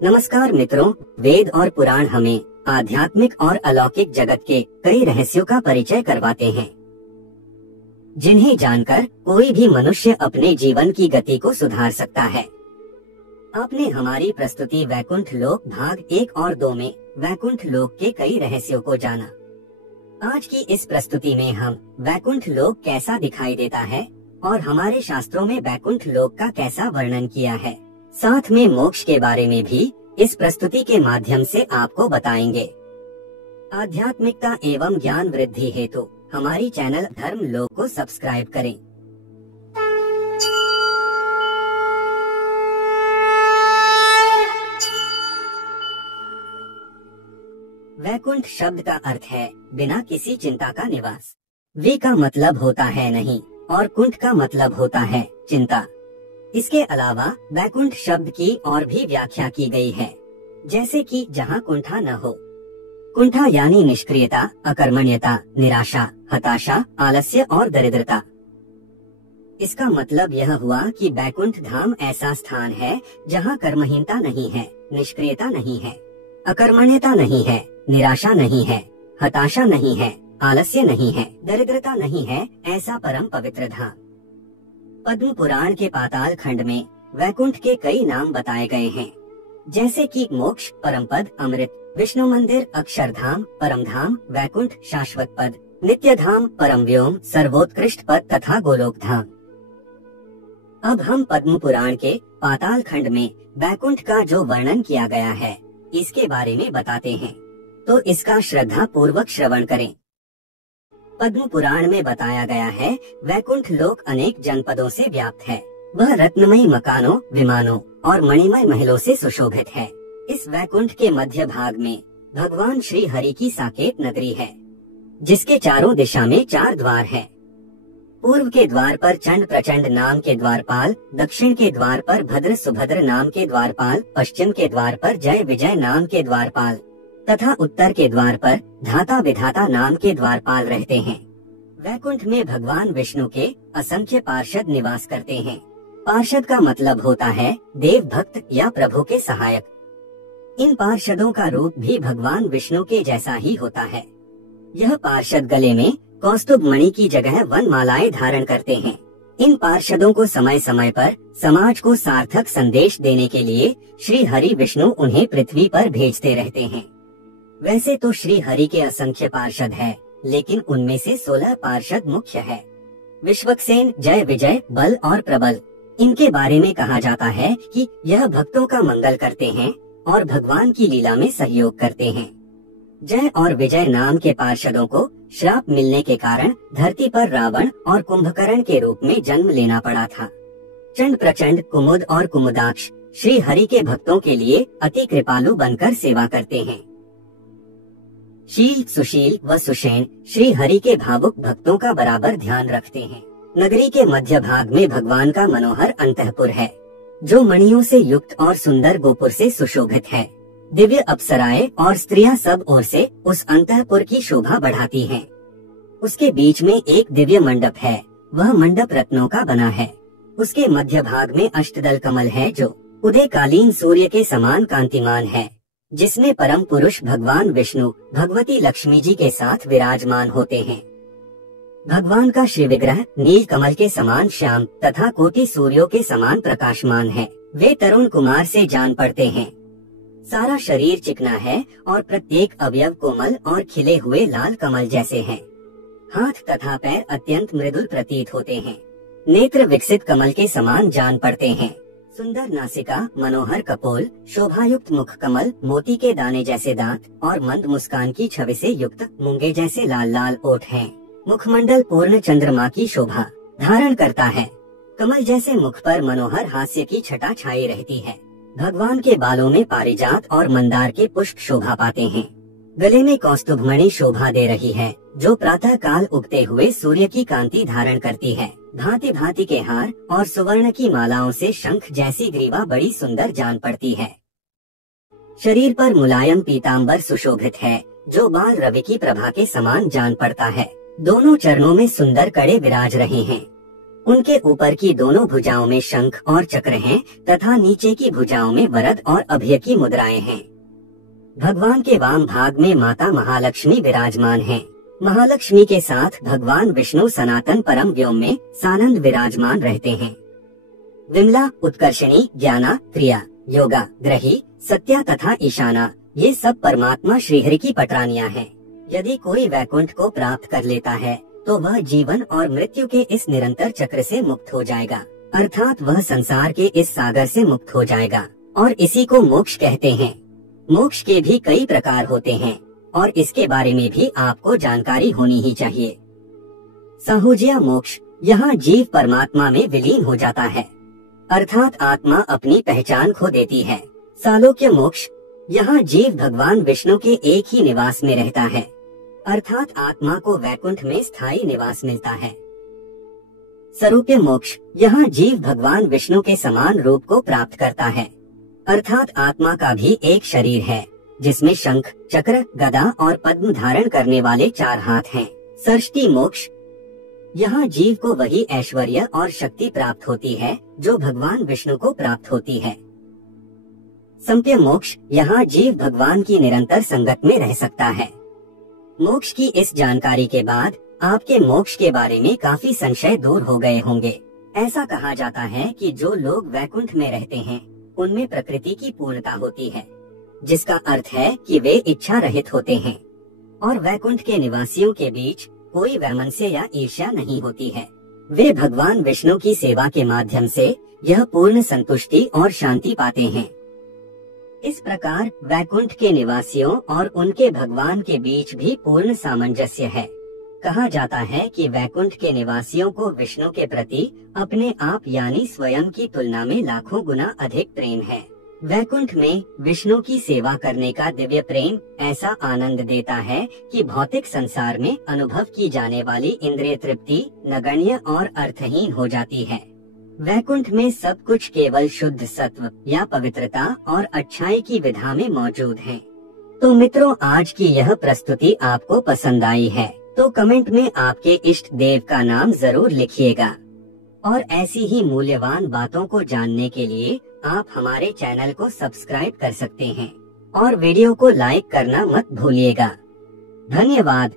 नमस्कार मित्रों, वेद और पुराण हमें आध्यात्मिक और अलौकिक जगत के कई रहस्यों का परिचय करवाते हैं, जिन्हें जानकर कोई भी मनुष्य अपने जीवन की गति को सुधार सकता है। आपने हमारी प्रस्तुति वैकुंठ लोक भाग 1 और 2 में वैकुंठ लोक के कई रहस्यों को जाना। आज की इस प्रस्तुति में हम वैकुंठ लोक कैसा दिखाई देता है और हमारे शास्त्रों में वैकुंठ लोक का कैसा वर्णन किया है, साथ में मोक्ष के बारे में भी इस प्रस्तुति के माध्यम से आपको बताएंगे। आध्यात्मिकता एवं ज्ञान वृद्धि हेतु हमारी चैनल धर्म लोक को सब्सक्राइब करें। वैकुंठ शब्द का अर्थ है बिना किसी चिंता का निवास। वे का मतलब होता है नहीं और कुंठ का मतलब होता है चिंता। इसके अलावा वैकुंठ शब्द की और भी व्याख्या की गई है, जैसे कि जहाँ कुंठा न हो। कुंठा यानी निष्क्रियता, अकर्मण्यता, निराशा, हताशा, आलस्य और दरिद्रता। इसका मतलब यह हुआ कि वैकुंठ धाम ऐसा स्थान है जहाँ कर्महीनता नहीं है, निष्क्रियता नहीं है, अकर्मण्यता नहीं है, निराशा नहीं है, हताशा नहीं है, आलस्य नहीं है, दरिद्रता नहीं है, ऐसा परम पवित्र धाम। पद्म पुराण के पाताल खंड में वैकुंठ के कई नाम बताए गए हैं, जैसे कि मोक्ष, परम पद, अमृत, विष्णु मंदिर, अक्षरधाम, परम धाम, वैकुंठ, शाश्वत पद, नित्य धाम, परम व्योम, सर्वोत्कृष्ट पद तथा गोलोक धाम। अब हम पद्म पुराण के पाताल खंड में वैकुंठ का जो वर्णन किया गया है, इसके बारे में बताते हैं, तो इसका श्रद्धा पूर्वक श्रवण करें। पद्म पुराण में बताया गया है वैकुंठ लोक अनेक जनपदों से व्याप्त है। वह रत्नमयी मकानों, विमानों और मणिमय महलों से सुशोभित है। इस वैकुंठ के मध्य भाग में भगवान श्री हरि की साकेत नगरी है, जिसके चारों दिशा में 4 द्वार है। पूर्व के द्वार पर चंड प्रचंड नाम के द्वारपाल, दक्षिण के द्वार पर भद्र सुभद्र नाम के द्वारपाल, पश्चिम के द्वार पर जय विजय नाम के द्वारपाल तथा उत्तर के द्वार पर धाता विधाता नाम के द्वारपाल रहते हैं। वैकुंठ में भगवान विष्णु के असंख्य पार्षद निवास करते हैं। पार्षद का मतलब होता है देव भक्त या प्रभु के सहायक। इन पार्षदों का रूप भी भगवान विष्णु के जैसा ही होता है। यह पार्षद गले में कौस्तुभ मणि की जगह वनमालाएं धारण करते हैं। इन पार्षदों को समय समय पर समाज को सार्थक संदेश देने के लिए श्री हरि विष्णु उन्हें पृथ्वी पर भेजते रहते हैं। वैसे तो श्री हरि के असंख्य पार्षद है, लेकिन उनमें से 16 पार्षद मुख्य है। विश्वक्सेन, जय विजय, बल और प्रबल। इनके बारे में कहा जाता है कि यह भक्तों का मंगल करते हैं और भगवान की लीला में सहयोग करते हैं। जय और विजय नाम के पार्षदों को श्राप मिलने के कारण धरती पर रावण और कुंभकर्ण के रूप में जन्म लेना पड़ा था। चंड प्रचंड, कुमुद और कुमुदाक्ष श्री हरि के भक्तों के लिए अति कृपालु बनकर सेवा करते हैं। शील, सुशील व सुषेण श्री हरि के भावुक भक्तों का बराबर ध्यान रखते हैं। नगरी के मध्य भाग में भगवान का मनोहर अंतःपुर है, जो मणियों से युक्त और सुंदर गोपुर से सुशोभित है। दिव्य अप्सराएं और स्त्रियां सब ओर से उस अंतःपुर की शोभा बढ़ाती हैं। उसके बीच में एक दिव्य मंडप है, वह मंडप रत्नों का बना है। उसके मध्य भाग में अष्टदल कमल है, जो उदयकालीन सूर्य के समान कांतिमान है, जिसमें परम पुरुष भगवान विष्णु भगवती लक्ष्मी जी के साथ विराजमान होते हैं। भगवान का श्री विग्रह नील कमल के समान श्याम तथा कोटि सूर्यों के समान प्रकाशमान है। वे तरुण कुमार से जान पड़ते हैं। सारा शरीर चिकना है और प्रत्येक अवयव कोमल और खिले हुए लाल कमल जैसे हैं। हाथ तथा पैर अत्यंत मृदुल प्रतीत होते हैं। नेत्र विकसित कमल के समान जान पड़ते हैं। सुंदर नासिका, मनोहर कपोल, शोभायुक्त मुख कमल, मोती के दाने जैसे दांत और मंद मुस्कान की छवि से युक्त मूंगे जैसे लाल लाल ओठ हैं। मुखमंडल पूर्ण चंद्रमा की शोभा धारण करता है। कमल जैसे मुख पर मनोहर हास्य की छटा छाई रहती है। भगवान के बालों में पारिजात और मंदार के पुष्प शोभा पाते हैं। गले में कौस्तुभ मणि शोभा दे रही है, जो प्रातः काल उगते हुए सूर्य की कांति धारण करती है। भांति भांति के हार और सुवर्ण की मालाओं से शंख जैसी ग्रीवा बड़ी सुंदर जान पड़ती है। शरीर पर मुलायम पीताम्बर सुशोभित है, जो बाल रवि की प्रभा के समान जान पड़ता है। दोनों चरणों में सुंदर कड़े विराज रहे हैं। उनके ऊपर की दोनों भुजाओं में शंख और चक्र हैं तथा नीचे की भुजाओं में वरद और अभय की मुद्राएं हैं। भगवान के वाम भाग में माता महालक्ष्मी विराजमान हैं। महालक्ष्मी के साथ भगवान विष्णु सनातन परम व्योम में सानंद विराजमान रहते हैं। विमला, उत्कर्षणी, ज्ञाना, क्रिया, योगा, ग्रही, सत्या तथा ईशाना, ये सब परमात्मा श्रीहरि की पटरानियां हैं। यदि कोई वैकुंठ को प्राप्त कर लेता है तो वह जीवन और मृत्यु के इस निरंतर चक्र से मुक्त हो जाएगा, अर्थात वह संसार के इस सागर से मुक्त हो जाएगा और इसी को मोक्ष कहते हैं। मोक्ष के भी कई प्रकार होते हैं और इसके बारे में भी आपको जानकारी होनी ही चाहिए। साहुज्या मोक्ष, यहाँ जीव परमात्मा में विलीन हो जाता है, अर्थात आत्मा अपनी पहचान खो देती है। सालोक्य मोक्ष, यहाँ जीव भगवान विष्णु के एक ही निवास में रहता है, अर्थात आत्मा को वैकुंठ में स्थायी निवास मिलता है। स्वरूप्य मोक्ष, यहाँ जीव भगवान विष्णु के समान रूप को प्राप्त करता है, अर्थात आत्मा का भी एक शरीर है जिसमें शंख, चक्र, गदा और पद्म धारण करने वाले 4 हाथ हैं। सरष्टी मोक्ष, यहाँ जीव को वही ऐश्वर्य और शक्ति प्राप्त होती है जो भगवान विष्णु को प्राप्त होती है। संप्य मोक्ष, यहाँ जीव भगवान की निरंतर संगत में रह सकता है। मोक्ष की इस जानकारी के बाद आपके मोक्ष के बारे में काफी संशय दूर हो गए होंगे। ऐसा कहा जाता है कि जो लोग वैकुंठ में रहते हैं उनमें प्रकृति की पूर्णता होती है, जिसका अर्थ है कि वे इच्छा रहित होते हैं और वैकुंठ के निवासियों के बीच कोई वैमनस्य या ईर्ष्या नहीं होती है। वे भगवान विष्णु की सेवा के माध्यम से यह पूर्ण संतुष्टि और शांति पाते हैं। इस प्रकार वैकुंठ के निवासियों और उनके भगवान के बीच भी पूर्ण सामंजस्य है। कहा जाता है कि वैकुंठ के निवासियों को विष्णु के प्रति अपने आप यानी स्वयं की तुलना में लाखों गुना अधिक प्रेम है। वैकुंठ में विष्णु की सेवा करने का दिव्य प्रेम ऐसा आनंद देता है कि भौतिक संसार में अनुभव की जाने वाली इंद्रिय तृप्ति नगण्य और अर्थहीन हो जाती है। वैकुंठ में सब कुछ केवल शुद्ध सत्व या पवित्रता और अच्छाई की विधा में मौजूद है। तो मित्रों, आज की यह प्रस्तुति आपको पसंद आई है तो कमेंट में आपके इष्ट देव का नाम जरूर लिखिएगा और ऐसी ही मूल्यवान बातों को जानने के लिए आप हमारे चैनल को सब्सक्राइब कर सकते हैं और वीडियो को लाइक करना मत भूलिएगा। धन्यवाद।